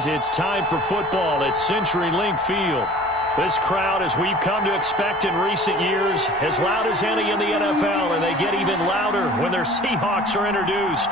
fans, it's time for football at CenturyLink Field. This crowd, as we've come to expect in recent years, as loud as any in the NFL, and they get even louder when their Seahawks are introduced.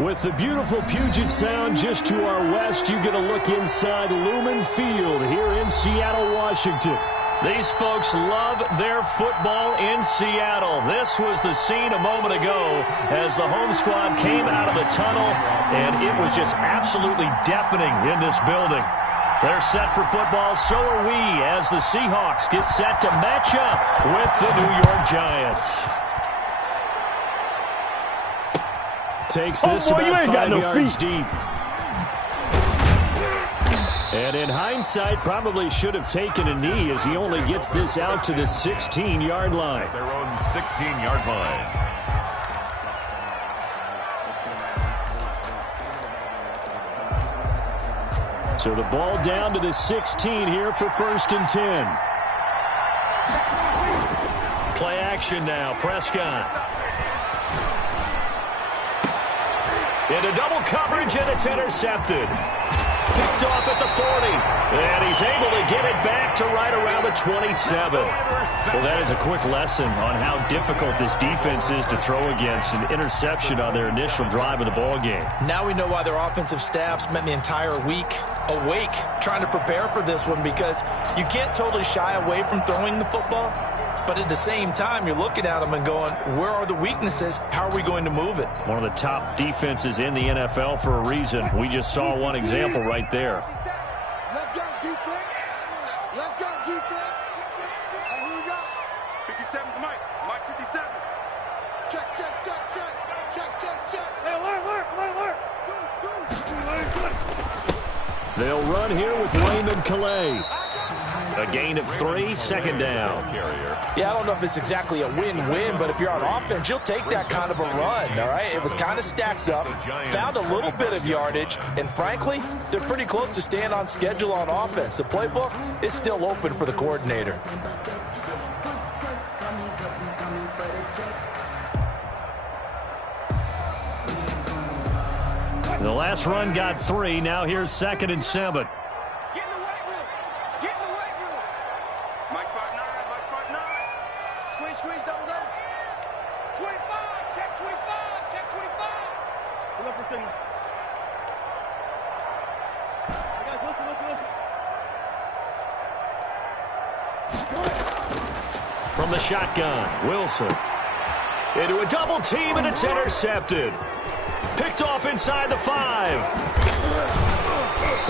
With the beautiful Puget Sound just to our west, you get a look inside Lumen Field here in Seattle, Washington. These folks love their football in Seattle. This was the scene a moment ago as the home squad came out of the tunnel, and it was just absolutely deafening in this building. They're set for football, so are we, as the Seahawks get set to match up with the New York Giants. Takes this about 5 yards deep. And in hindsight, probably should have taken a knee as he only gets this out to the 16-yard line. Their own 16-yard line. So the ball down to the 16 here for 1st and 10. Play action now, Prescott. Into double coverage, and it's intercepted. Picked off at the 40. And he's able to get it back to right around the 27. Well, that is a quick lesson on how difficult this defense is to throw against. An interception on their initial drive of the ball game. Now we know why their offensive staff spent the entire week awake trying to prepare for this one, because you can't totally shy away from throwing the football. But at the same time, you're looking at them and going, where are the weaknesses? How are we going to move it? One of the top defenses in the NFL for a reason. We just saw one example right there. Let's go, defense. Let's go, defense. And who we got? 57, Mike. Mike 57. Check, check, check, check. Check, check, check. Hey, alert. They'll run here with Raymond Calais. A gain of 3, second down. Yeah, I don't know if it's exactly a win-win, but if you're on offense, you'll take that kind of a run, all right? It was kind of stacked up, found a little bit of yardage, and frankly, they're pretty close to staying on schedule on offense. The playbook is still open for the coordinator. The last run got 3. Now here's 2nd and 7. Get in the weight room. Get in the weight room. Mike spot 9. Mike spot 9. Squeeze, squeeze, double, double. 25. Check 25. Check 25. Pull up for signal. Hey guys, listen, listen, listen. From the shotgun, Wilson. Into a double team, and it's intercepted. Picked off inside the 5.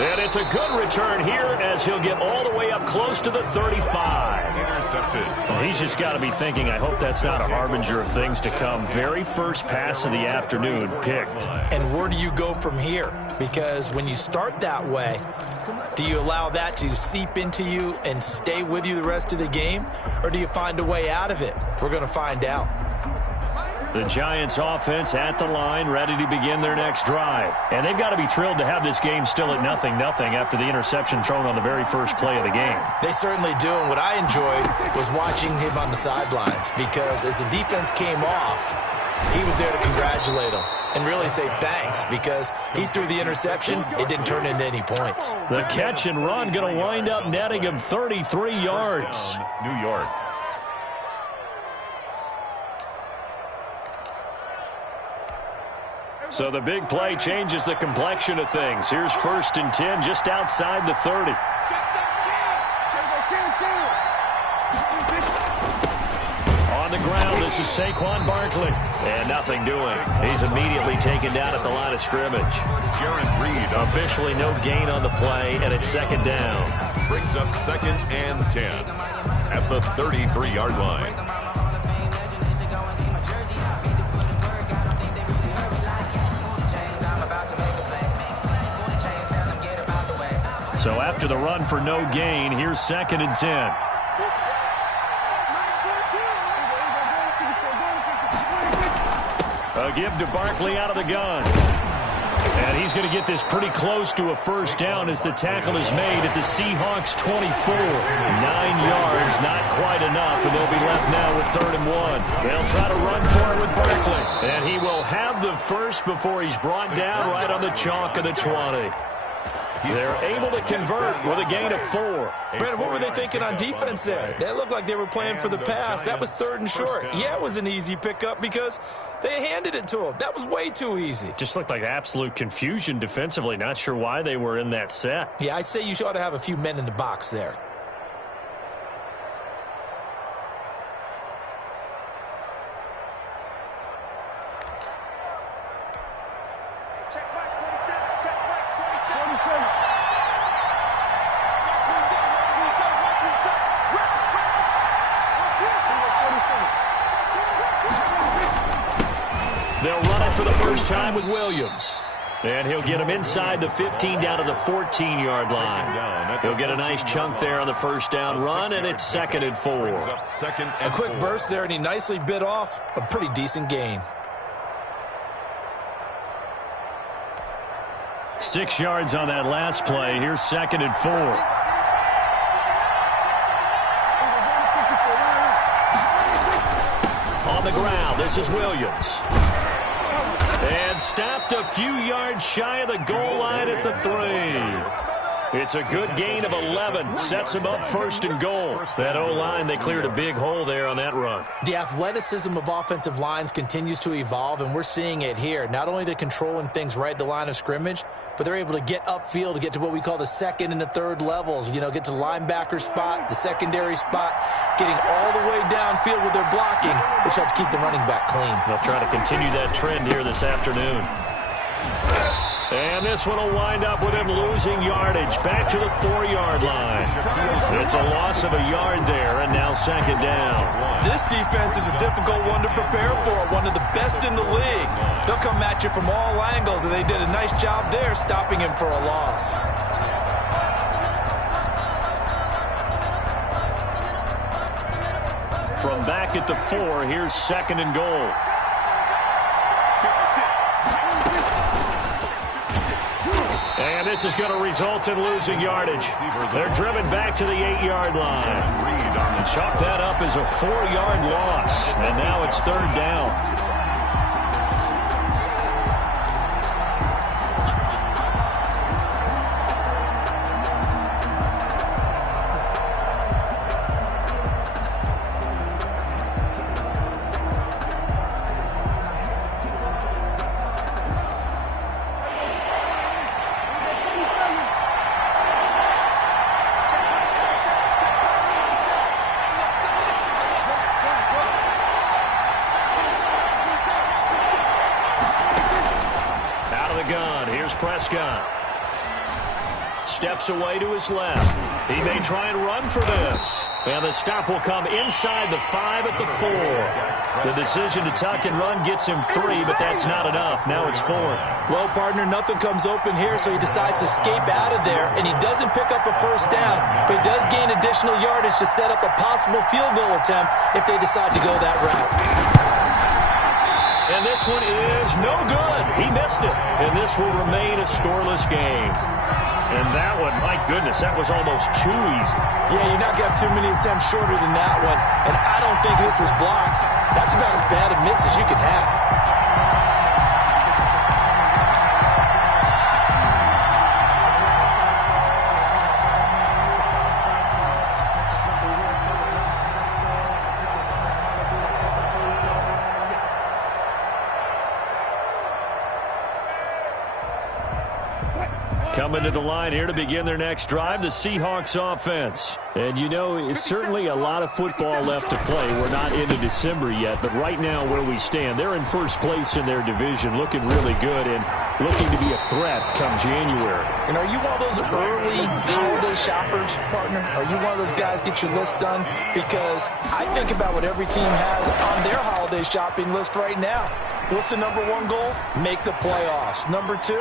And it's a good return here as he'll get all the way up close to the 35. Intercepted. Well, he's just got to be thinking, I hope that's not a harbinger of things to come. Very first pass of the afternoon picked. And where do you go from here? Because when you start that way, do you allow that to seep into you and stay with you the rest of the game? Or do you find a way out of it? We're going to find out. The Giants offense at the line, ready to begin their next drive. And they've got to be thrilled to have this game still at 0-0 after the interception thrown on the very first play of the game. They certainly do, and what I enjoyed was watching him on the sidelines, because as the defense came off, he was there to congratulate them and really say thanks, because he threw the interception. It didn't turn into any points. The catch and run going to wind up netting him 33 yards. New York. So the big play changes the complexion of things. Here's 1st and 10 just outside the 30. On the ground, this is Saquon Barkley. And nothing doing. He's immediately taken down at the line of scrimmage. Jared Reed Officially no gain on the play, and it's 2nd down. brings up 2nd and 10 at the 33-yard line. So after the run for no gain, here's 2nd and 10. A give to Barkley out of the gun. And he's going to get this pretty close to a first down as the tackle is made at the Seahawks 24. 9 yards, not quite enough, and they'll be left now with 3rd and 1. They'll try to run for it with Barkley. And he will have the first before he's brought down right on the chalk of the 20. They're able to convert with a gain of 4. Brandon, what were they thinking on defense there? They looked like they were playing for the pass. That was 3rd and short. Yeah, it was an easy pickup because they handed it to him. That was way too easy. Just looked like absolute confusion defensively. Not sure why they were in that set. Yeah, I'd say you ought to have a few men in the box there. Check back 27. Check back 27. They'll run it for the first time with Williams. And he'll get him inside the 15 down to the 14-yard line. He'll get a nice chunk there on the first down run, and it's 2nd and 4. A quick burst there, and he nicely bit off a pretty decent gain. 6 yards on that last play. Here's 2nd and 4. On the ground, this is Williams. And stopped a few yards shy of the goal line at the 3. It's a good gain of 11. Sets him up 1st and goal. That O-line, they cleared a big hole there on that run. The athleticism of offensive lines continues to evolve, and we're seeing it here. Not only they're controlling things right at the line of scrimmage, but they're able to get upfield to get to what we call the 2nd and the 3rd levels. You know, get to the linebacker spot, the secondary spot, getting all the way downfield with their blocking, which helps keep the running back clean. They'll try to continue that trend here this afternoon. And this one will wind up with him losing yardage back to the 4-yard line. It's a loss of a yard there, and now 2nd down. This defense is a difficult one to prepare for, one of the best in the league. They'll come at you from all angles, and they did a nice job there stopping him for a loss. from back at the 4. Here's 2nd and goal. And this is going to result in losing yardage. They're driven back to the 8-yard line. Chalk that up as a 4-yard loss. And now it's 3rd down. Prescott steps away to his left. He may try and run for this. And the stop will come inside the 5 at the 4. The decision to tuck and run gets him 3, but that's not enough. Now it's 4th. Well, partner, nothing comes open here, so he decides to escape out of there, and he doesn't pick up a first down, but he does gain additional yardage to set up a possible field goal attempt if they decide to go that route. And this one is no good. He missed it. And this will remain a scoreless game. And that one, my goodness, that was almost too easy. Yeah, you're not going to have too many attempts shorter than that one. And I don't think this was blocked. That's about as bad a miss as you can have. Coming to the line here to begin their next drive, the Seahawks offense. And, you know, it's certainly a lot of football left to play. We're not into December yet, but right now where we stand, they're in first place in their division, looking really good and looking to be a threat come January. And are you one of those early holiday shoppers, partner? Are you one of those guys get your list done? Because I think about what every team has on their holiday shopping list right now. What's the number 1 goal? Make the playoffs. Number 2,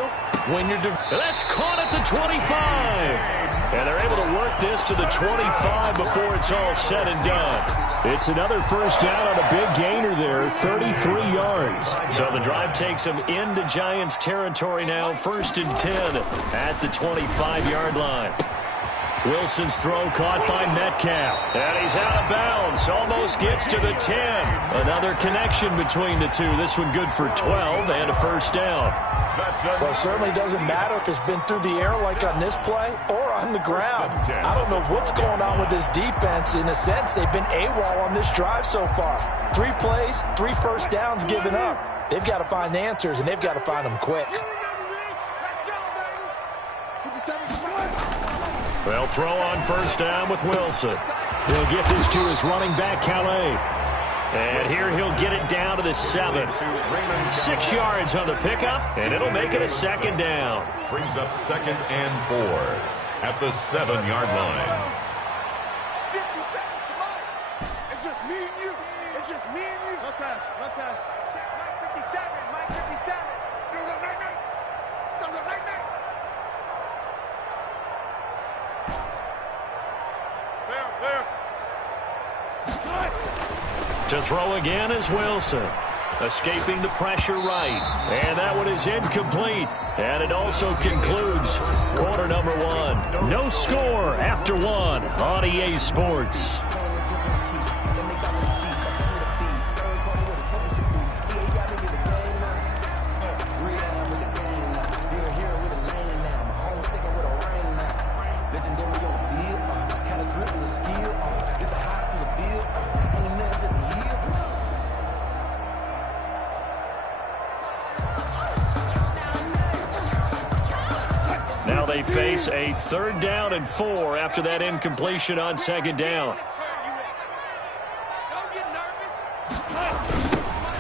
win your division. That's caught at the 25. And they're able to work this to the 25 before it's all said and done. It's another first down on a big gainer there, 33 yards. So the drive takes them into Giants territory now, 1st and 10 at the 25-yard line. Wilson's throw caught by Metcalf. And he's out of bounds. Almost gets to the 10. Another connection between the two. This one good for 12 and a first down. Well, it certainly doesn't matter if it's been through the air like on this play or on the ground. I don't know what's going on with this defense. In a sense, they've been AWOL on this drive so far. 3 plays, 3 first downs given up. They've got to find the answers, and they've got to find them quick. They'll throw on first down with Wilson. He'll get this to his running back, Calais. And here he'll get it down to the 7. 6 yards on the pickup, and it'll make it a 2nd down. Brings up 2nd and 4 at the 7-yard line. 50 seconds, come on. It's just me and you. It's just me and you. Okay. Check Mike 57. Mike 57. No, night. Tell them night. Clear. To throw again is Wilson. Escaping the pressure right. And that one is incomplete. And it also concludes quarter number 1. No score after 1 on EA Sports. Now they face a 3rd down and 4 after that incompletion on 2nd down.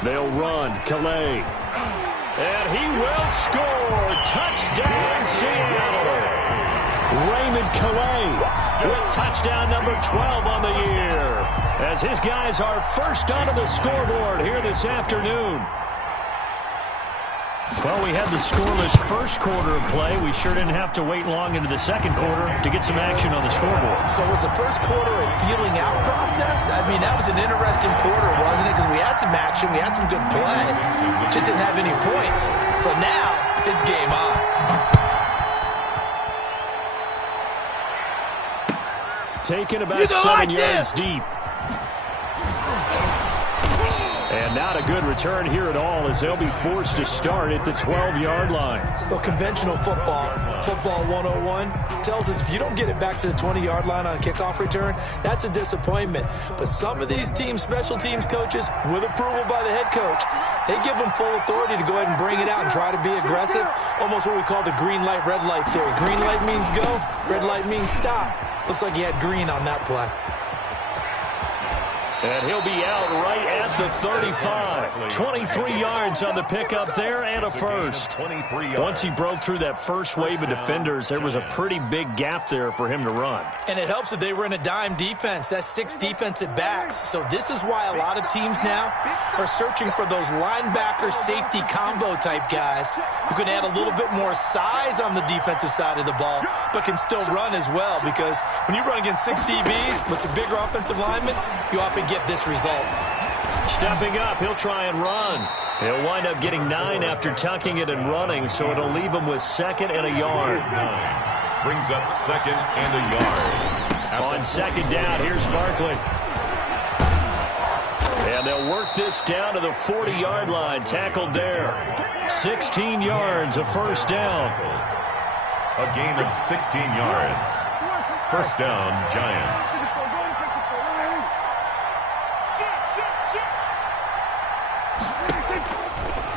They'll run. Calais. And he will score. Touchdown, Seattle. Raymond Calais with touchdown number 12 on the year, as his guys are first onto the scoreboard here this afternoon. Well, we had the scoreless first quarter of play. We sure didn't have to wait long into the second quarter to get some action on the scoreboard. So was the first quarter a feeling out process? I mean, that was an interesting quarter, wasn't it? Because we had some action, we had some good play, just didn't have any points. So now it's game on. Taken about 7 yards deep. And not a good return here at all as they'll be forced to start at the 12-yard line. Well, conventional football 101, tells us if you don't get it back to the 20-yard line on a kickoff return, that's a disappointment. But some of these teams, special teams coaches, with approval by the head coach, they give them full authority to go ahead and bring it out and try to be aggressive, almost what we call the green light, red light theory. Green light means go, red light means stop. Looks like he had green on that play. And he'll be out right at the 35. 23 yards on the pickup there and a first. Once he broke through that first wave of defenders, there was a pretty big gap there for him to run. And it helps that they were in a dime defense. That's 6 defensive backs. So this is why a lot of teams now are searching for those linebacker safety combo type guys who can add a little bit more size on the defensive side of the ball, but can still run as well. Because when you run against 6 DBs with some bigger offensive linemen, you often get this result. Stepping up, he'll try and run. He'll wind up getting 9 after tucking it and running, so it'll leave him with 2nd and a yard. 9 brings up 2nd and a yard. On 2nd down, here's Barkley. And they'll work this down to the 40-yard line, tackled there. 16 yards, a first down. A gain of 16 yards. First down, Giants.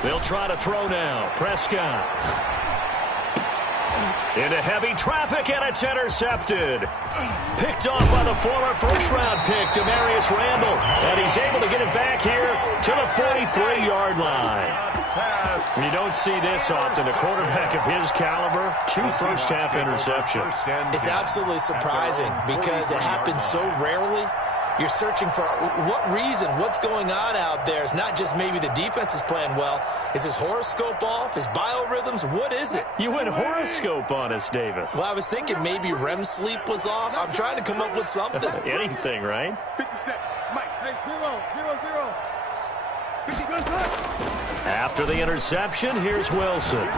They'll try to throw now. Prescott. Into heavy traffic, and it's intercepted. Picked off by the former first-round pick, Demarius Randall. And he's able to get it back here to the 43-yard line. You don't see this often. A quarterback of his caliber, 2 first-half interceptions. It's absolutely surprising because it happens so rarely. You're searching for what reason, what's going on out there. It's not just maybe the defense is playing well. Is his horoscope off? His biorhythms? What is it? You went horoscope on us, David. Well, I was thinking maybe REM sleep was off. I'm trying to come up with something. Anything, right? 57. Mike, hey, 0-0-0. 50 After the interception, here's Wilson.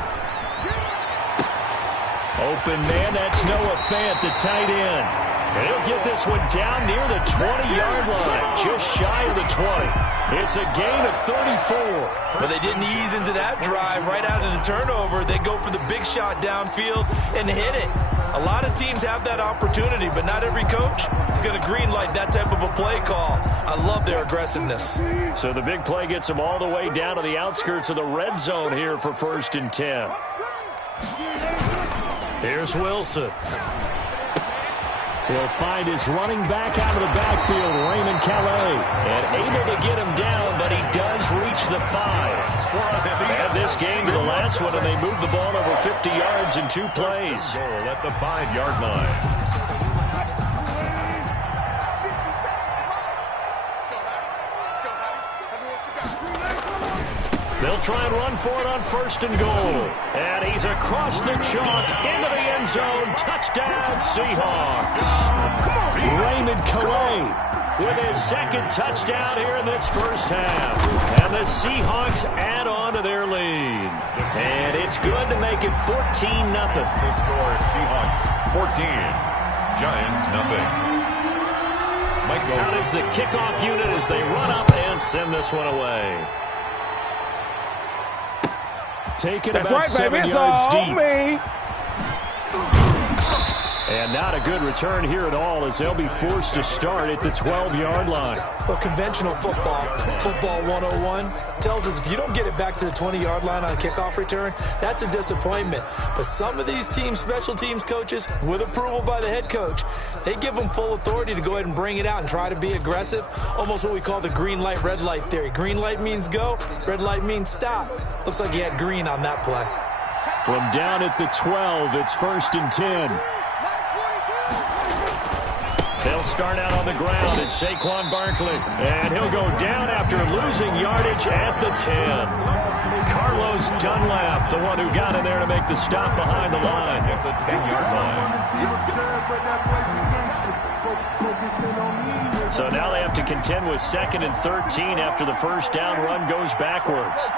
Open man, that's Noah Fant, the tight end. And he'll get this one down near the 20-yard line, just shy of the 20. It's a gain of 34. But they didn't ease into that drive right out of the turnover. They go for the big shot downfield and hit it. A lot of teams have that opportunity, but not every coach is going to green light that type of a play call. I love their aggressiveness. So the big play gets them all the way down to the outskirts of the red zone here for 1st and 10. Here's Wilson. He'll find his running back out of the backfield, Raymond Calais. And able to get him down, but he does reach the 5. Add this game to the last one, and they move the ball over 50 yards in 2 plays. Goal at the 5-yard line. They'll try and run for it on 1st and goal. And he's across the chalk into the end zone. Touchdown, Seahawks. Raymond Calais with his 2nd touchdown here in this first half. And the Seahawks add on to their lead. And it's good to make it 14-0. The score, Seahawks 14, Giants nothing. Out is the kickoff unit as they run up and send this one away. Taken about 7 yards deep. And not a good return here at all as they'll be forced to start at the 12-yard line. Well, conventional football 101, tells us if you don't get it back to the 20-yard line on a kickoff return, that's a disappointment. But some of these teams, special teams coaches, with approval by the head coach, they give them full authority to go ahead and bring it out and try to be aggressive, almost what we call the green light, red light theory. Green light means go, red light means stop. Looks like he had green on that play. From down at the 12, it's 1st and 10. They'll start out on the ground. It's Saquon Barkley. And he'll go down after losing yardage at the 10. Carlos Dunlap, the one who got in there to make the stop behind the line. At the 10-yard line. So now they have to contend with 2nd and 13 after the first down run goes backwards.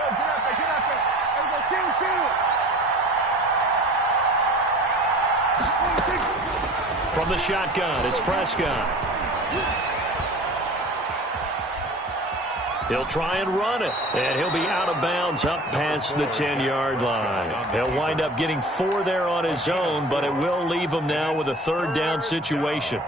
From the shotgun, it's Prescott. He'll try and run it, and he'll be out of bounds up past the 10-yard line. He'll wind up getting 4 there on his own, but it will leave him now with a 3rd down situation.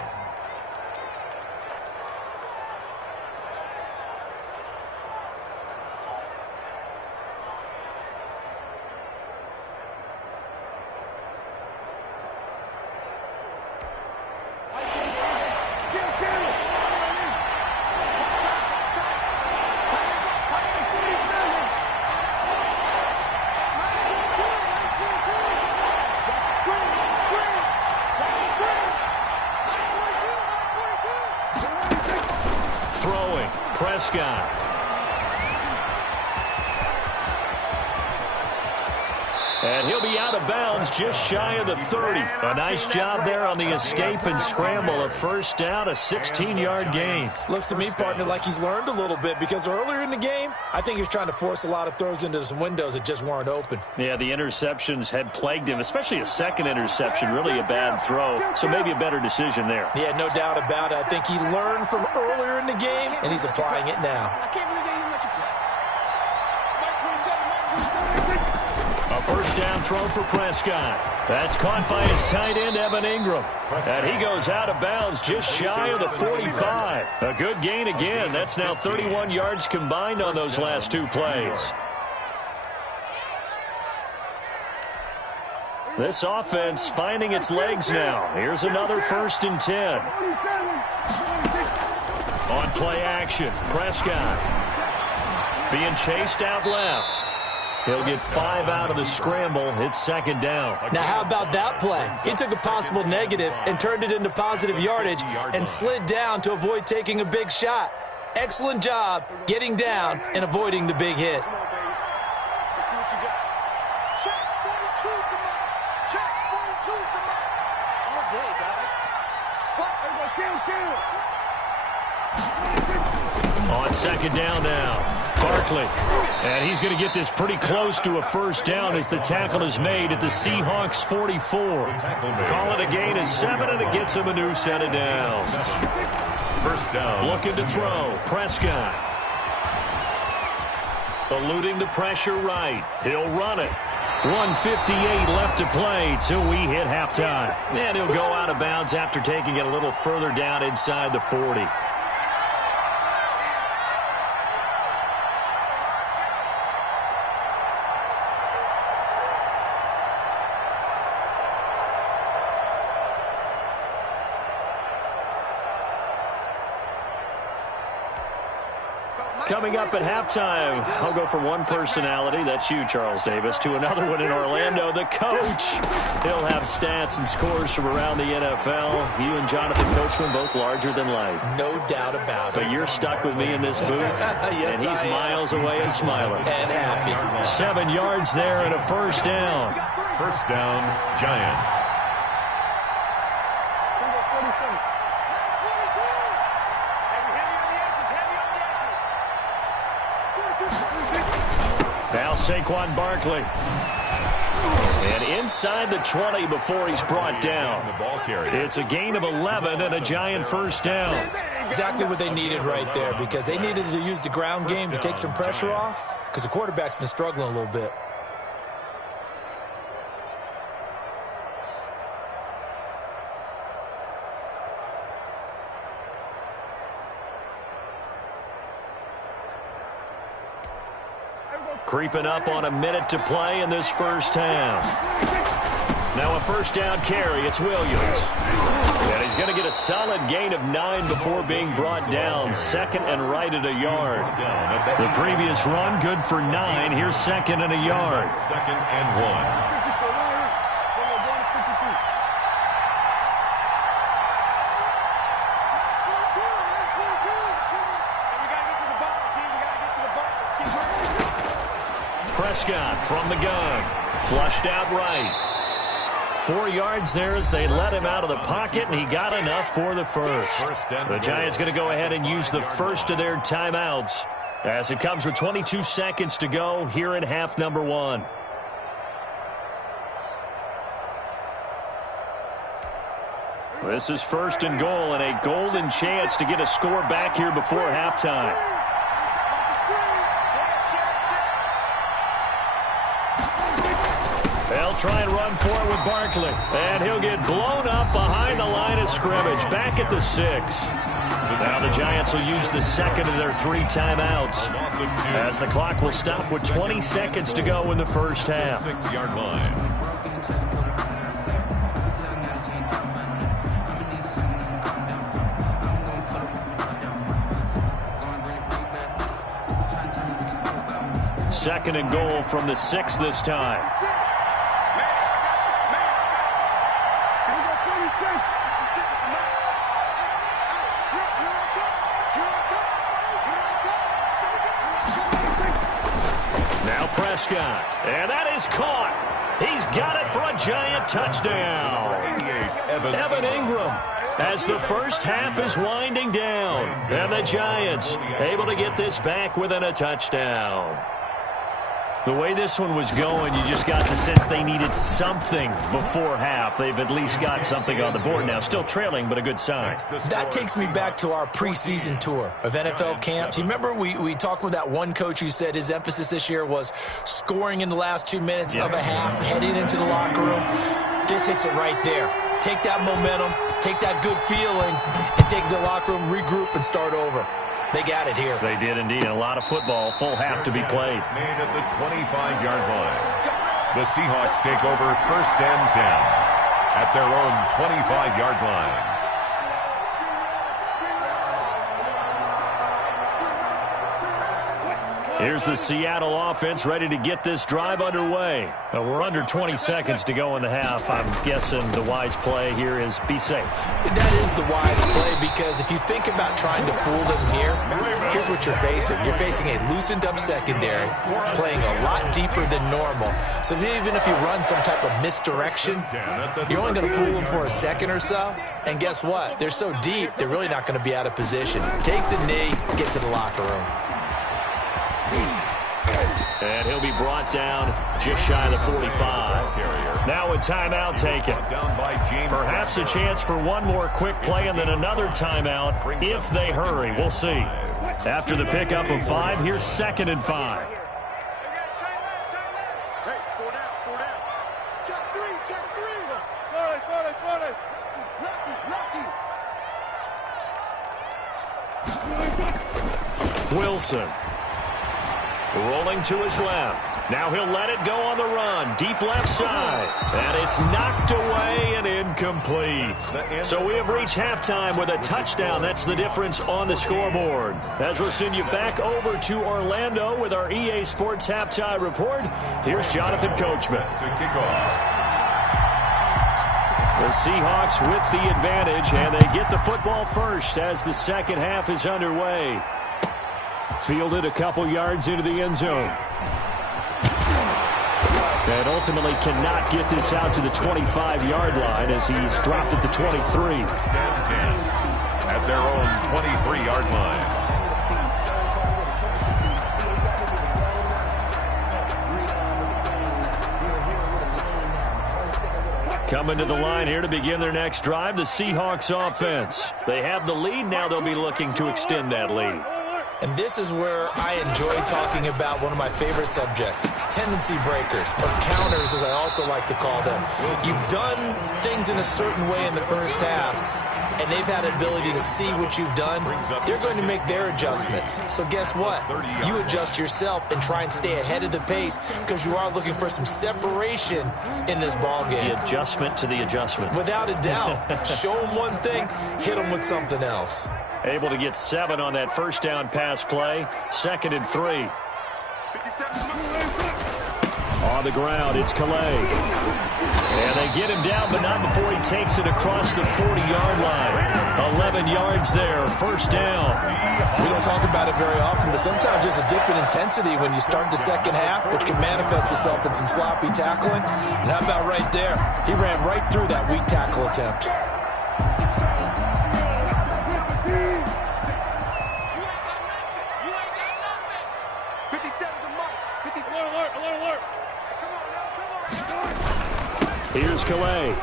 Prescott. And he'll be out of bounds just shy of the 30. A nice job there on the escape and scramble. A first down, a 16-yard gain. Looks to me, partner, like he's learned a little bit because earlier in the game, I think he was trying to force a lot of throws into some windows that just weren't open. Yeah, the interceptions had plagued him, especially a second interception, really a bad throw. So maybe a better decision there. Yeah, no doubt about it. I think he learned from earlier in the game, and he's applying it now. I can't believe they even let you play. A first down throw for Prescott. That's caught by his tight end, Evan Ingram. And he goes out of bounds just shy of the 45. A good gain again. That's now 31 yards combined on those last 2 plays. This offense finding its legs now. Here's another 1st and 10. On play action, Prescott being chased out left. He'll get 5 out of the scramble. It's 2nd down. Now, how about that play? He took a possible negative and turned it into positive yardage and slid down to avoid taking a big shot. Excellent job getting down and avoiding the big hit. Let's see what you got. Check 42 come on. Check 42 come on. All day, guys. On 2nd down now. Barkley. And he's going to get this pretty close to a first down as the tackle is made at the Seahawks 44. Call it a gain of 7, and it gets him a new set of downs. First down. Looking to throw. Prescott. Eluding the pressure right. He'll run it. 1:58 left to play till we hit halftime. And he'll go out of bounds after taking it a little further down inside the 40. Coming up at halftime, I'll go from one personality, that's you, Charles Davis, to another one in Orlando, the coach. He'll have stats and scores from around the NFL. You and Jonathan Coachman, both larger than life. No doubt about it. But you're stuck with me in this booth, Yes, and he's miles away and smiling. And happy. 7 yards there and a first down. First down, Giants. Now Saquon Barkley. And inside the 20 before he's brought down. It's a gain of 11 and a Giant first down. Exactly what they needed right there, because they needed to use the ground game to take some pressure off, because the quarterback's been struggling a little bit. Creeping up on a minute to play in this first half. Now a first down carry. It's Williams. And he's going to get a solid gain of 9 before being brought down. 2nd and right at a yard. The previous run good for 9. Here's 2nd and a yard. 2nd and 1. Prescott from the gun. Flushed out right. 4 yards there as they let him out of the pocket, and he got enough for the first. The Giants going to go ahead and use the first of their timeouts as it comes with 22 seconds to go here in half number 1. This is 1st and goal, and a golden chance to get a score back here before halftime. They'll try and run for it with Barkley, and he'll get blown up behind the line of scrimmage, back at the 6. Now the Giants will use the second of their 3 timeouts as the clock will stop with 20 seconds to go in the first half. 6-yard line. Second and goal from the 6 this time. Now Prescott, and that is caught. He's got it for a Giant touchdown. Evan Ingram, as the first half is winding down, and the Giants able to get this back within a touchdown. The way this one was going, you just got the sense they needed something before half. They've at least got something on the board now. Still trailing, but a good sign. That takes me back to our preseason tour of NFL camps. You remember we talked with that one coach who said his emphasis this year was scoring in the last 2 minutes of a half, heading into the locker room. This hits it right there. Take that momentum, take that good feeling, and take it to the locker room, regroup, and start over. They got it here. They did indeed. A lot of football, full half to be played. Made at the 25-yard line. The Seahawks take over 1st and 10 at their own 25-yard line. Here's the Seattle offense ready to get this drive underway. We're under 20 seconds to go in the half. I'm guessing the wise play here is be safe. That is the wise play, because if you think about trying to fool them here, here's what you're facing. You're facing a loosened up secondary, playing a lot deeper than normal. So even if you run some type of misdirection, you're only going to fool them for a second or so. And guess what? They're so deep, they're really not going to be out of position. Take the knee, get to the locker room. And he'll be brought down just shy of the 45. Now a timeout taken. Perhaps a chance for one more quick play and then another timeout if they hurry. We'll see. After the pickup of 5, here's 2nd and 5. Wilson. Rolling to his left. Now he'll let it go on the run. Deep left side. And it's knocked away and incomplete. So we have reached halftime with a touchdown. That's the difference on the scoreboard. As we'll send you back over to Orlando with our EA Sports Halftime Report, here's Jonathan Coachman. To kick off. The Seahawks with the advantage, and they get the football first as the second half is underway. Fielded a couple yards into the end zone. And ultimately cannot get this out to the 25-yard line as he's dropped at the 23. At their own 23-yard line. Coming to the line here to begin their next drive, the Seahawks offense. They have the lead. Now they'll be looking to extend that lead. And this is where I enjoy talking about one of my favorite subjects, tendency breakers, or counters as I also like to call them. You've done things in a certain way in the first half, and they've had an ability to see what you've done. They're going to make their adjustments. So guess what? You adjust yourself and try and stay ahead of the pace because you are looking for some separation in this ballgame. The adjustment to the adjustment. Without a doubt. Show them one thing, hit them with something else. Able to get 7 on that first down pass play. 2nd and 3. On the ground, it's Calais. And they get him down, but not before he takes it across the 40-yard line. 11 yards there, first down. We don't talk about it very often, but sometimes there's a dip in intensity when you start the second half, which can manifest itself in some sloppy tackling. And how about right there? He ran right through that weak tackle attempt. Here's Calais.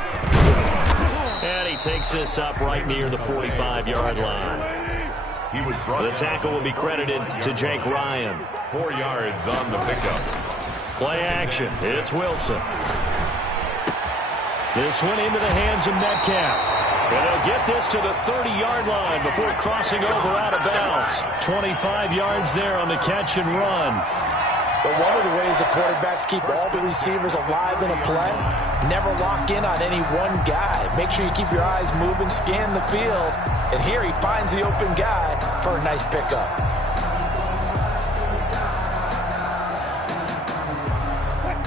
And he takes this up right near the 45-yard line. The tackle will be credited to Jake Ryan. 4 yards on the pickup. Play action. It's Wilson. This one into the hands of Metcalf. And they'll get this to the 30-yard line before crossing over out of bounds. 25 yards there on the catch and run. But one of the ways the quarterbacks keep all the receivers alive in a play, never lock in on any one guy. Make sure you keep your eyes moving, scan the field. And here he finds the open guy for a nice pickup.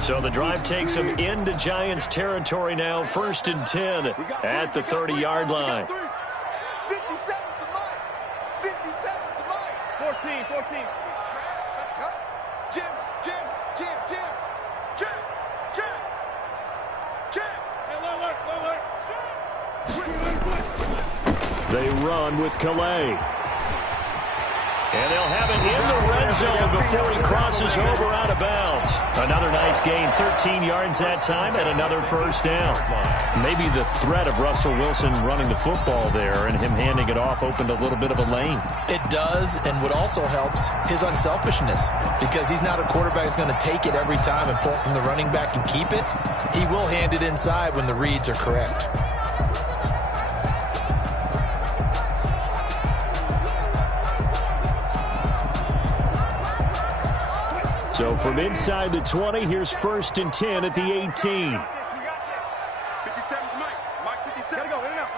So the drive takes him into Giants territory now, 1st and 10 at the 30-yard line. 57 to Mike. 57 to Mike. 14. Jim. They run with Calais. And they'll have it in the red zone before he crosses over out of bounds. Another nice gain, 13 yards that time, and another first down. Maybe the threat of Russell Wilson running the football there and him handing it off opened a little bit of a lane. It does, and what also helps, his unselfishness. Because he's not a quarterback who's going to take it every time and pull it from the running back and keep it. He will hand it inside when the reads are correct. So from inside the 20, here's 1st and 10 at the 18. 57 Mike. Mike 57. Gotta go, in and out.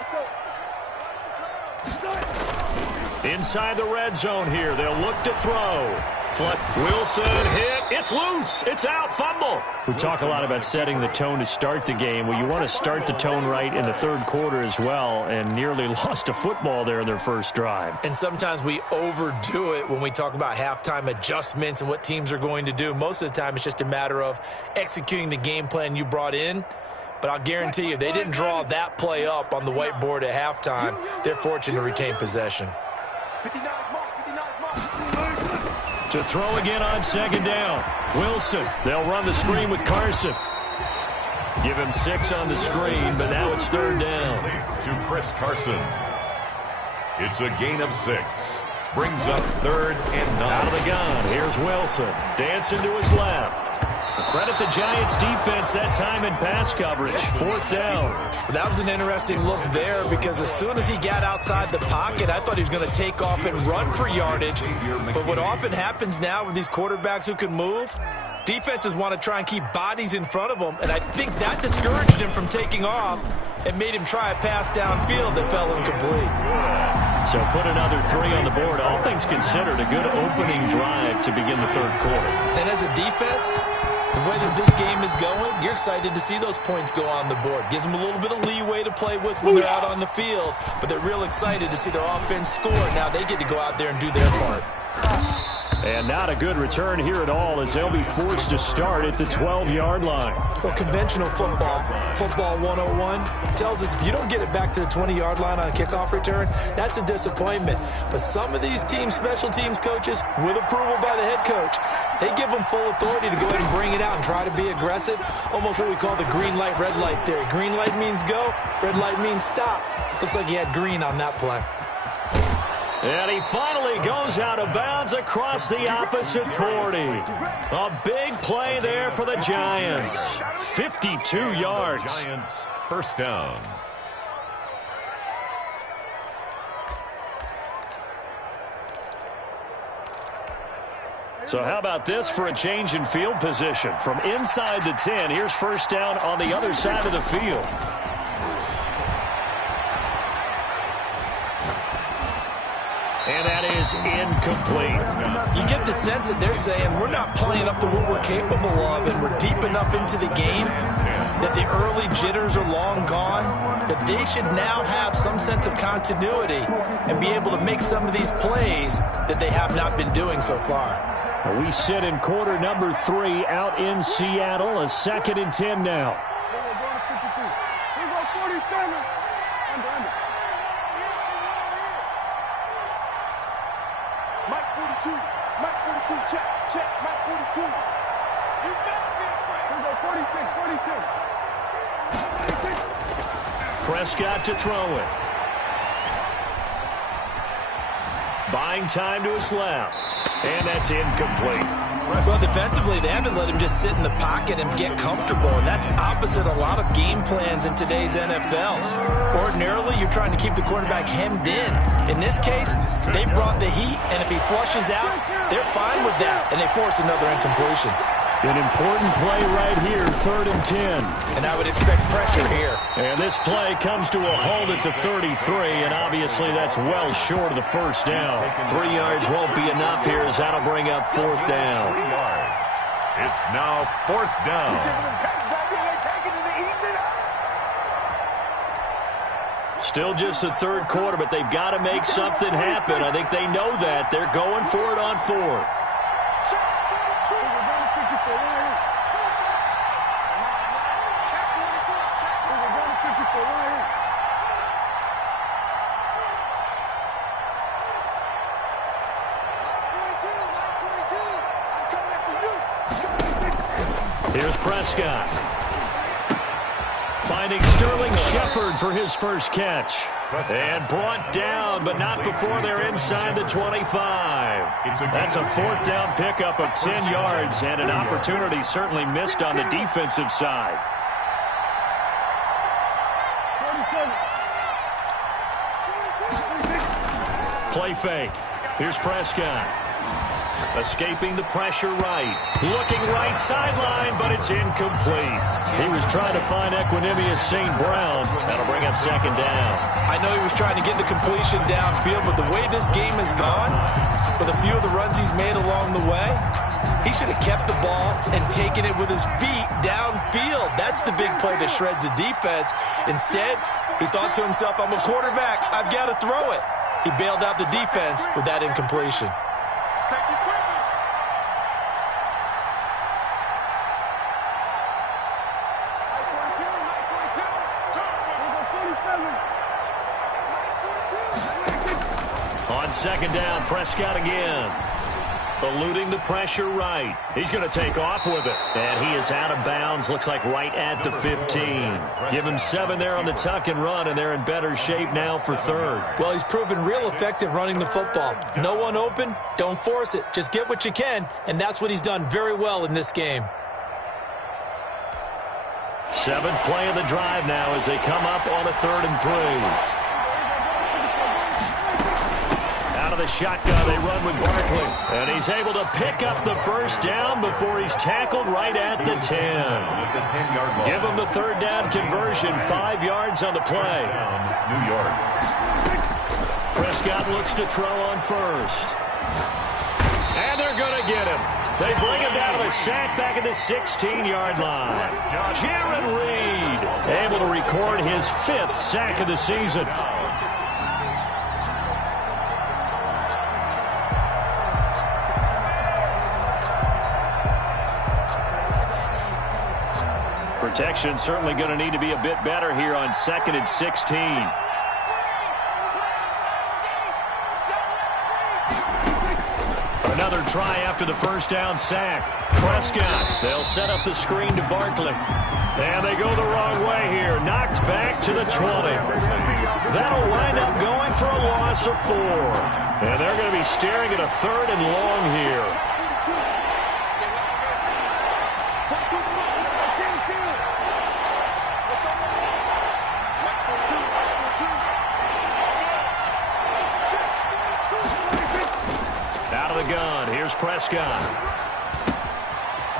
Let's go. Inside the red zone here, they'll look to throw. Wilson hit. It's loose. It's out. Fumble. We talk a lot about setting the tone to start the game. Well, you want to start the tone right in the third quarter as well, and nearly lost a football there in their first drive. And sometimes we overdo it when we talk about halftime adjustments and what teams are going to do. Most of the time, it's just a matter of executing the game plan you brought in. But I'll guarantee you, they didn't draw that play up on the whiteboard at halftime. They're fortunate to retain possession. 59 Mark. To throw again on second down. Wilson. They'll run the screen with Carson. Give him 6 on the screen, but now it's 3rd down. To Chris Carson. It's a gain of 6. Brings up 3rd and 9. Out of the gun. Here's Wilson. Dancing to his left. Credit the Giants defense that time in pass coverage. 4th down. That was an interesting look there because as soon as he got outside the pocket, I thought he was going to take off and run for yardage. But what often happens now with these quarterbacks who can move, defenses want to try and keep bodies in front of them, and I think that discouraged him from taking off and made him try a pass downfield that fell incomplete. So put another 3 on the board. All things considered, a good opening drive to begin the third quarter. And as a defense, the way that this game is going, you're excited to see those points go on the board. Gives them a little bit of leeway to play with when they're out on the field, but they're real excited to see their offense score. Now they get to go out there and do their part. And not a good return here at all as they'll be forced to start at the 12-yard line. Well, conventional football 101, tells us if you don't get it back to the 20-yard line on a kickoff return, that's a disappointment. But some of these teams, special teams coaches, with approval by the head coach, they give them full authority to go ahead and bring it out and try to be aggressive, almost what we call the green light, red light theory. Green light means go, red light means stop. Looks like he had green on that play. And he finally goes out of bounds across the opposite 40. A big play there for the Giants. 52 yards. Giants, first down. So how about this for a change in field position? From inside the 10, here's first down on the other side of the field. And that is incomplete. You get the sense that they're saying we're not playing up to what we're capable of, and we're deep enough into the game that the early jitters are long gone, that they should now have some sense of continuity and be able to make some of these plays that they have not been doing so far. We sit in quarter number 3 out in Seattle. A 2nd and 10 now. Mike 42, Mike 42, check, Mike 42. You better be afraid. Here we go, 46, 46. Prescott to throw it. Buying time to his left. And that's incomplete. Well, defensively, they haven't let him just sit in the pocket and get comfortable, and that's opposite a lot of game plans in today's NFL. Ordinarily, you're trying to keep the quarterback hemmed in. In this case, they brought the heat, and if he flushes out, they're fine with that, and they force another incompletion. An important play right here, 3rd and 10. And I would expect pressure here. And this play comes to a halt at the 33, and obviously that's well short of the first down. 3 yards won't be enough here as that'll bring up 4th down. 3 yards. It's now 4th down. Still just the 3rd quarter, but they've got to make something happen. I think they know that. They're going for it on 4th. Here's Prescott. Finding Sterling Shepard for his first catch. And brought down, but not before they're inside the 25. That's a 4th down pickup of 10 yards and an opportunity certainly missed on the defensive side. Play fake. Here's Prescott. Escaping the pressure right. Looking right sideline, but it's incomplete. He was trying to find Equinemius St. Brown. That'll bring up 2nd down. I know he was trying to get the completion downfield, but the way this game has gone, with a few of the runs he's made along the way, he should have kept the ball and taken it with his feet downfield. That's the big play that shreds the defense. Instead, he thought to himself, I'm a quarterback. I've got to throw it. He bailed out the defense with that incompletion. On 2nd down, Prescott again. Eluding the pressure right. He's going to take off with it. And he is out of bounds. Looks like right at the 15. Give him 7 there on the tuck and run, and they're in better shape now for 3rd. Well, he's proven real effective running the football. No one open, don't force it. Just get what you can, and that's what he's done very well in this game. 7th play of the drive now as they come up on a 3rd and 3. Out of the shotgun, they run with Barkley. And he's able to pick up the first down before he's tackled right at the 10. Give him the 3rd down conversion, 5 yards on the play. New York. Prescott looks to throw on 1st. And they're going to get him. They bring him down to the sack back at the 16-yard line. Jaron Reed able to record his 5th sack of the season. Protection certainly going to need to be a bit better here on 2nd and 16. Another try after the first down sack. Prescott, they'll set up the screen to Barkley. And they go the wrong way here. Knocked back to the 20. That'll wind up going for a loss of 4. And they're going to be staring at a 3rd and long here. Gun. Here's Prescott.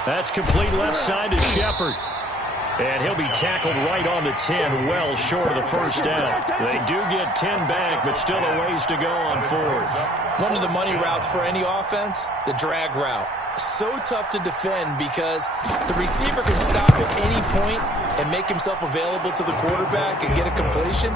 That's complete left side to Shepard. And he'll be tackled right on the 10, well short of the first down. They do get 10 back, but still a ways to go on 4th. One of the money routes for any offense, the drag route. so tough to defend because the receiver can stop at any point and make himself available to the quarterback and get a completion.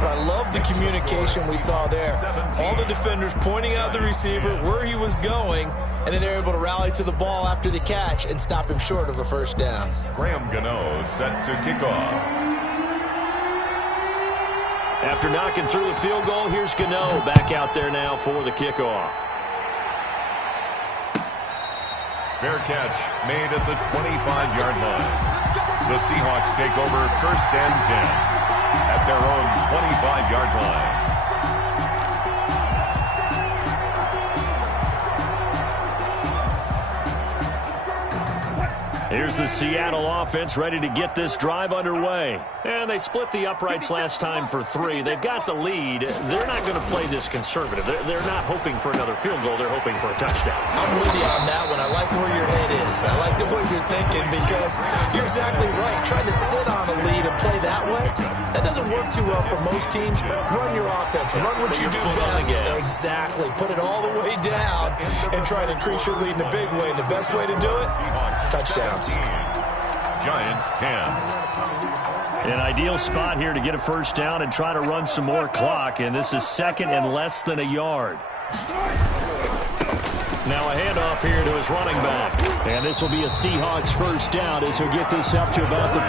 But I love the communication we saw there. All the defenders pointing out the receiver, where he was going, and then they're able to rally to the ball after the catch and stop him short of a first down. Graham Gano set to kick off. After knocking through the field goal, here's Gano back out there now for the kickoff. Fair catch made at the 25-yard line. The Seahawks take over first and 10 at their own 25-yard line. Here's the Seattle offense ready to get this drive underway. And they split the uprights last time for 3. They've got the lead. They're not going to play this conservative. They're not hoping for another field goal. They're hoping for a touchdown. I'm with you on that one. I like where your head is. I like the way you're thinking because you're exactly right. Trying to sit on a lead and play that way, that doesn't work too well for most teams. Run your offense. Run what you do best. Exactly. Put it all the way down and try to increase your lead in a big way. And the best way to do it, touchdowns. Giants 10. An ideal spot here to get a first down and try to run some more clock, and this is second and less than a yard. Now a handoff here to his running back, and this will be a Seahawks first down as he'll get this up to about the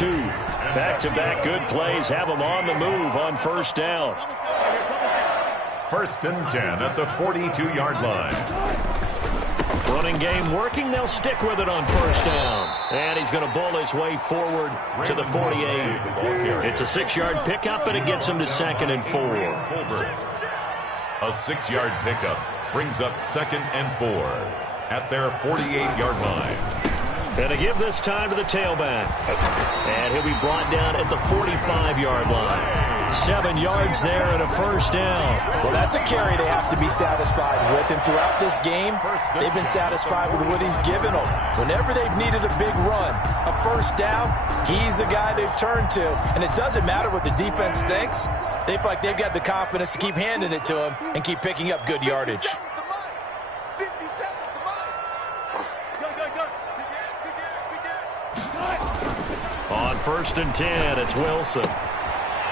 42. Back-to-back good plays have him on the move on first down. First and 10 at the 42-yard line. Running game working. They'll stick with it on first down. And he's going to bull his way forward to the 48. It's a 6-yard pickup, and it gets him to second and 4. A 6-yard pickup brings up second and 4 at their 48-yard line. And to give this time to the tailback. And he'll be brought down at the 45-yard line. 7 yards there and a first down. Well, that's a carry they have to be satisfied with. And throughout this game, they've been satisfied with what he's given them. Whenever they've needed a big run, a first down, he's the guy they've turned to. And it doesn't matter what the defense thinks. They feel like they've got the confidence to keep handing it to him and keep picking up good yardage. On first and 10, it's Wilson.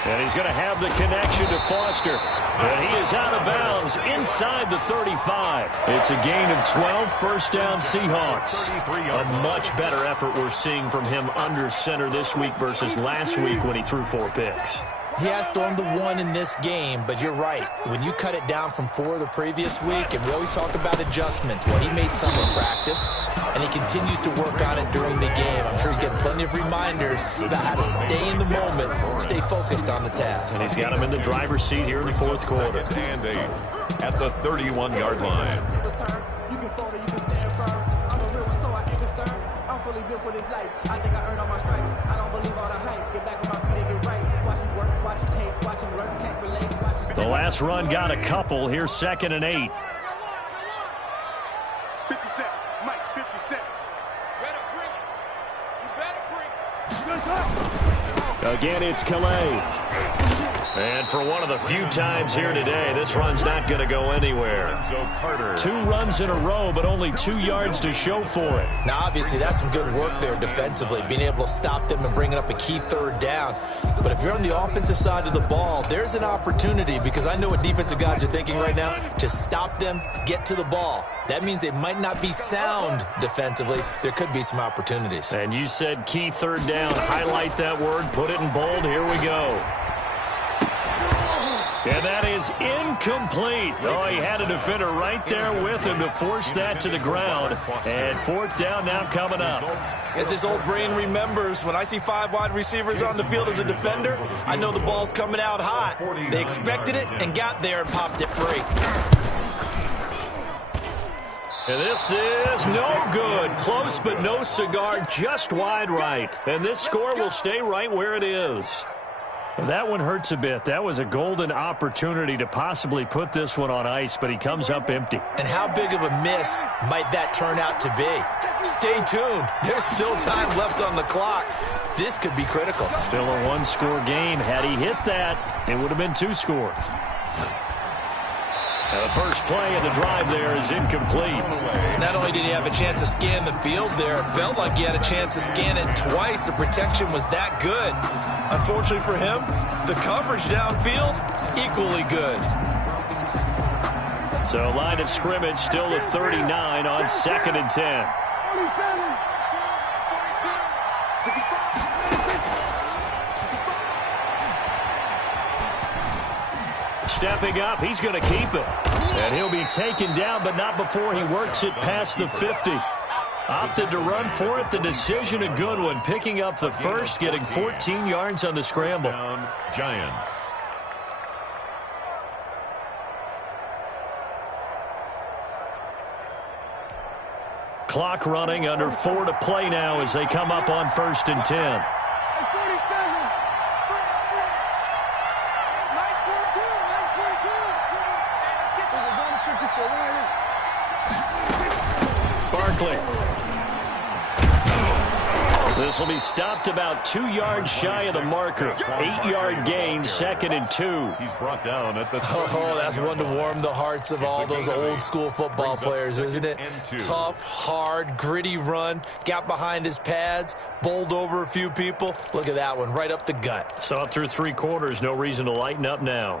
And he's going to have the connection to Foster. And he is out of bounds inside the 35. It's a gain of 12, first down Seahawks. A much better effort we're seeing from him under center this week versus last week when he threw 4 picks. He has thrown the 1 in this game, but you're right. When you cut it down from 4 the previous week, and we always talk about adjustments, well, he made some in practice, and he continues to work on it during the game. I'm sure he's getting plenty of reminders about how to stay in the moment, stay focused on the task. And he's got him in the driver's seat here in the fourth quarter. Second and 8 at the 31-yard line. You can fold it, you can stand firm. I'm a real one, so I ain't concerned. I'm fully built for this life. I think I earned all my stripes. I don't believe all the hype. Get back on my feet and get right. Watch him work, watch him hate, watch him learn, can't relate. Watch him. The last run got a couple. Here's second and 8. 50 Cent, Mike, 50 Cent. Better bring it. You better bring it. Again, it's Calais. And for one of the few times here today, this run's not going to go anywhere. 2 runs in a row, but only 2 yards to show for it. Now, obviously, that's some good work there defensively, being able to stop them and bringing up a key third down. But if you're on the offensive side of the ball, there's an opportunity, because I know what defensive guys are thinking right now, to stop them, get to the ball. That means they might not be sound defensively. There could be some opportunities. And you said key third down. Highlight that word, put it in bold. Here we go. And that is incomplete. Oh, he had a defender right there with him to force that to the ground. And fourth down now coming up. As his old brain remembers, when I see 5 wide receivers on the field as a defender, I know the ball's coming out hot. They expected it and got there and popped it free. And this is no good. Close but no cigar, just wide right. And this score will stay right where it is. That one hurts a bit. That was a golden opportunity to possibly put this one on ice, but he comes up empty. And how big of a miss might that turn out to be? Stay tuned. There's still time left on the clock. This could be critical. Still a 1-score game. Had he hit that, it would have been 2 scores. Now the first play of the drive there is incomplete. Not only did he have a chance to scan the field there, it felt like he had a chance to scan it twice. The protection was that good. Unfortunately for him, the coverage downfield, equally good. So line of scrimmage still at 39 on 2nd and 10. Stepping up, he's going to keep it. And he'll be taken down, but not before he works it past the 50. Opted to run for it. The decision a good one. Picking up the first, getting 14 yards on the scramble. Giants. Clock running, under 4 to play now as they come up on 1st and 10. Barkley. This will be stopped about 2 yards shy of the marker. 8-yard gain, 2nd and 2. He's brought down at the 30. Oh, that's one to warm the hearts of all those old school football players, isn't it? Tough, hard, gritty run. Got behind his pads, bowled over a few people. Look at that one, right up the gut. Saw it through 3 quarters. No reason to lighten up now.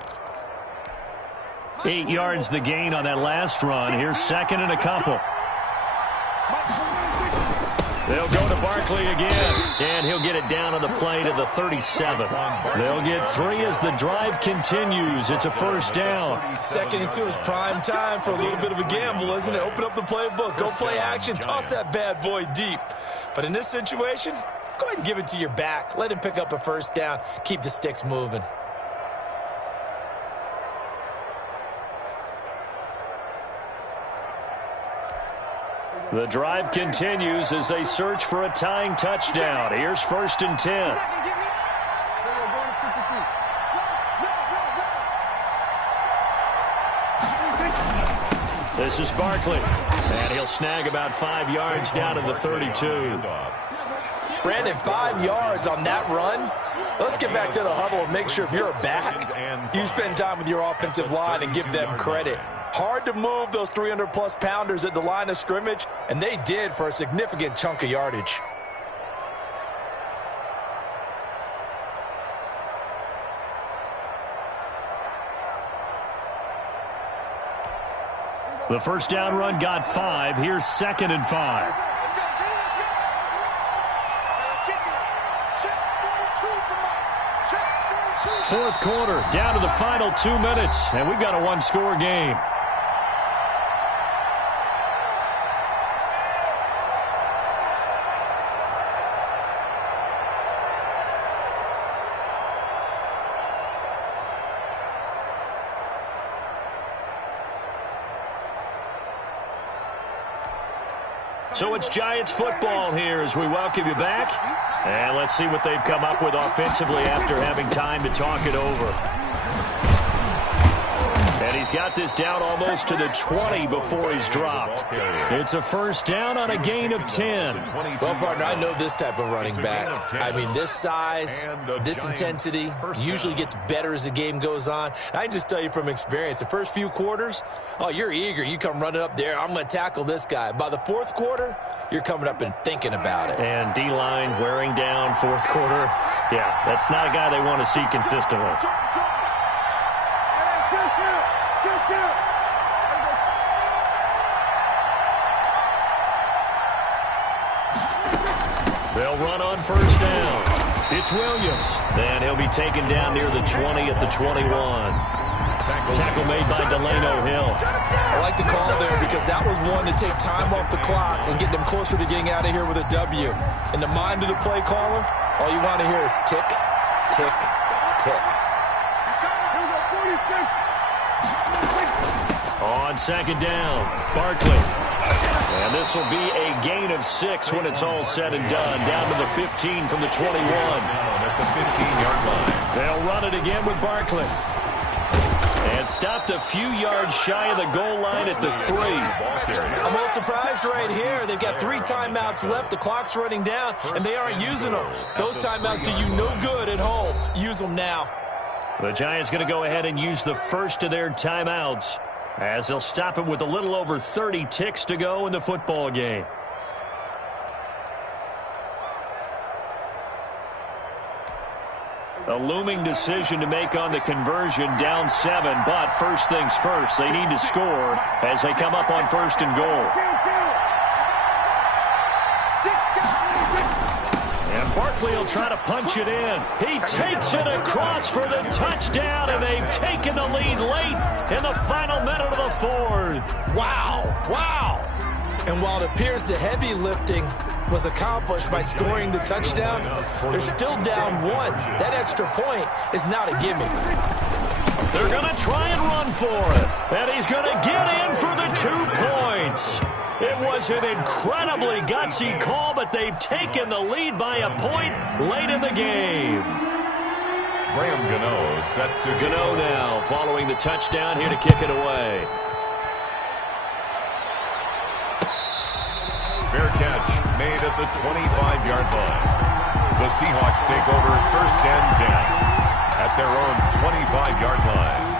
8 yards the gain on that last run. Here's 2nd and a couple. They'll go to Barkley again, and he'll get it down on the play to the 37. They'll get 3 as the drive continues. It's a 1st down. 2nd and 2 is prime time for a little bit of a gamble, isn't it? Open up the playbook, go play action, toss that bad boy deep. But in this situation, go ahead and give it to your back. Let him pick up a 1st down. Keep the sticks moving. The drive continues as they search for a tying touchdown. Here's 1st and 10. This is Barkley. And he'll snag about 5 yards down to the 32. Brandon, 5 yards on that run. Let's get back to the huddle and make sure if you're a back, you spend time with your offensive line and give them credit. Hard to move those 300-plus pounders at the line of scrimmage, and they did for a significant chunk of yardage. The 1st down run got 5. Here's 2nd and 5. Fourth quarter, down to the final 2 minutes, and we've got a 1-score game. So it's Giants football here as we welcome you back. And let's see what they've come up with offensively after having time to talk it over. And he's got this down almost to the 20 before he's dropped. It's a 1st down on a gain of 10. Well, partner, I know this type of running back. I mean, this size, this intensity usually gets better as the game goes on. I can just tell you from experience, the first few quarters, oh, you're eager. You come running up there, I'm going to tackle this guy. By the 4th quarter, you're coming up and thinking about it. And D-line wearing down 4th quarter. Yeah, that's not a guy they want to see consistently. They'll run on 1st down. It's Williams. And he'll be taken down near the 20 at the 21. Tackle made by Delano Hill. I like the call there because that was one to take time off the clock and get them closer to getting out of here with a W. In the mind of the play caller, all you want to hear is tick, tick, tick. On 2nd down, Barkley. And this will be a gain of 6 when it's all said and done. Down to the 15 from the 21. At the 15-yard line. They'll run it again with Barkley. And stopped a few yards shy of the goal line at the 3. I'm a little surprised right here. They've got 3 timeouts left. The clock's running down, and they aren't using them. Those timeouts do you no good at home. Use them now. The Giants going to go ahead and use the first of their timeouts. as they'll stop it with a little over 30 ticks to go in the football game. A looming decision to make on the conversion, down 7, but first things first, they need to score as they come up on 1st and goal. And Barkley will try to punch it in. He takes it across for the touchdown, and they've taken the lead late in the final minute of the 4th. Wow, wow. And while it appears the heavy lifting was accomplished by scoring the touchdown, they're still down 1. That extra point is not a gimme. They're going to try and run for it. And he's going to get in for the 2 points. It was an incredibly gutsy call, but they've taken the lead by a point late in the game. Graham Gano set to Gano now following the touchdown here to kick it away. Fair catch made at the 25-yard line. The Seahawks take over 1st and 10 at their own 25-yard line.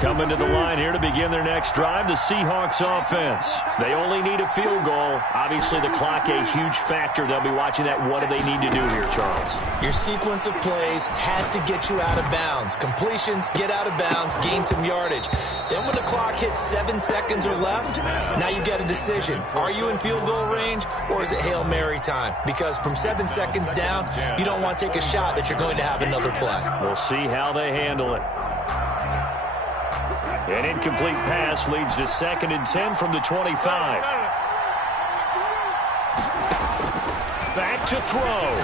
Coming to the line here to begin their next drive, the Seahawks offense. They only need a field goal. Obviously, the clock a huge factor. They'll be watching that. What do they need to do here, Charles? Your sequence of plays has to get you out of bounds. Completions, get out of bounds, gain some yardage. Then when the clock hits 7 seconds or left, now you get a decision. Are you in field goal range, or is it Hail Mary time? Because from 7 seconds down, you don't want to take a shot that you're going to have another play. We'll see how they handle it. An incomplete pass leads to 2nd and 10 from the 25. Back to throw.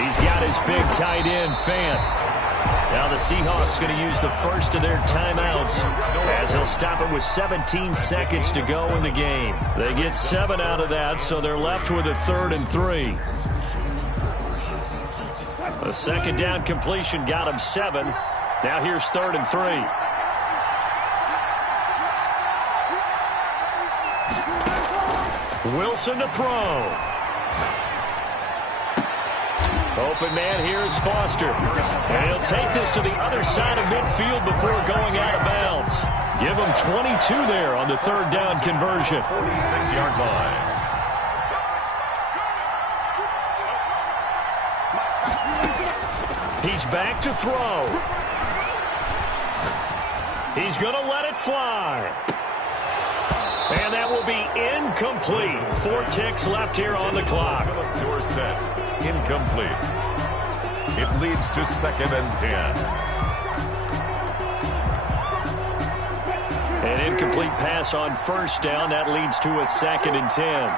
He's got his big tight end, Fant. Now the Seahawks going to use the first of their timeouts as they'll stop it with 17 seconds to go in the game. They get 7 out of that, so they're left with a 3rd and 3. A 2nd down completion got him 7. Now here's 3rd and 3. Wilson to throw. Open man here is Foster. And he'll take this to the other side of midfield before going out of bounds. Give him 22 there on the 3rd down conversion. 46-yard line. He's back to throw. He's going to let it fly. And that will be incomplete. 4 ticks left here on the clock. Your set. Incomplete. It leads to 2nd and 10. An incomplete pass on 1st down. That leads to a 2nd and 10.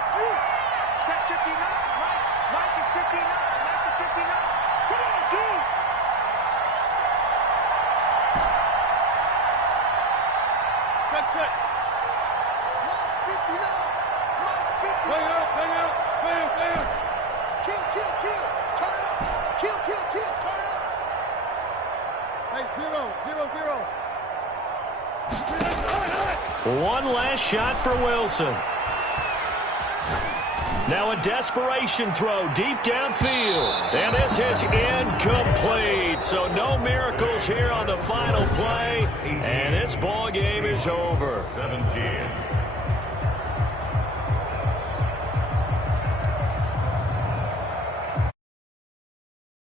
One last shot for Wilson. Now a desperation throw deep downfield. And this is incomplete. So no miracles here on the final play. And this ball game is over. 17.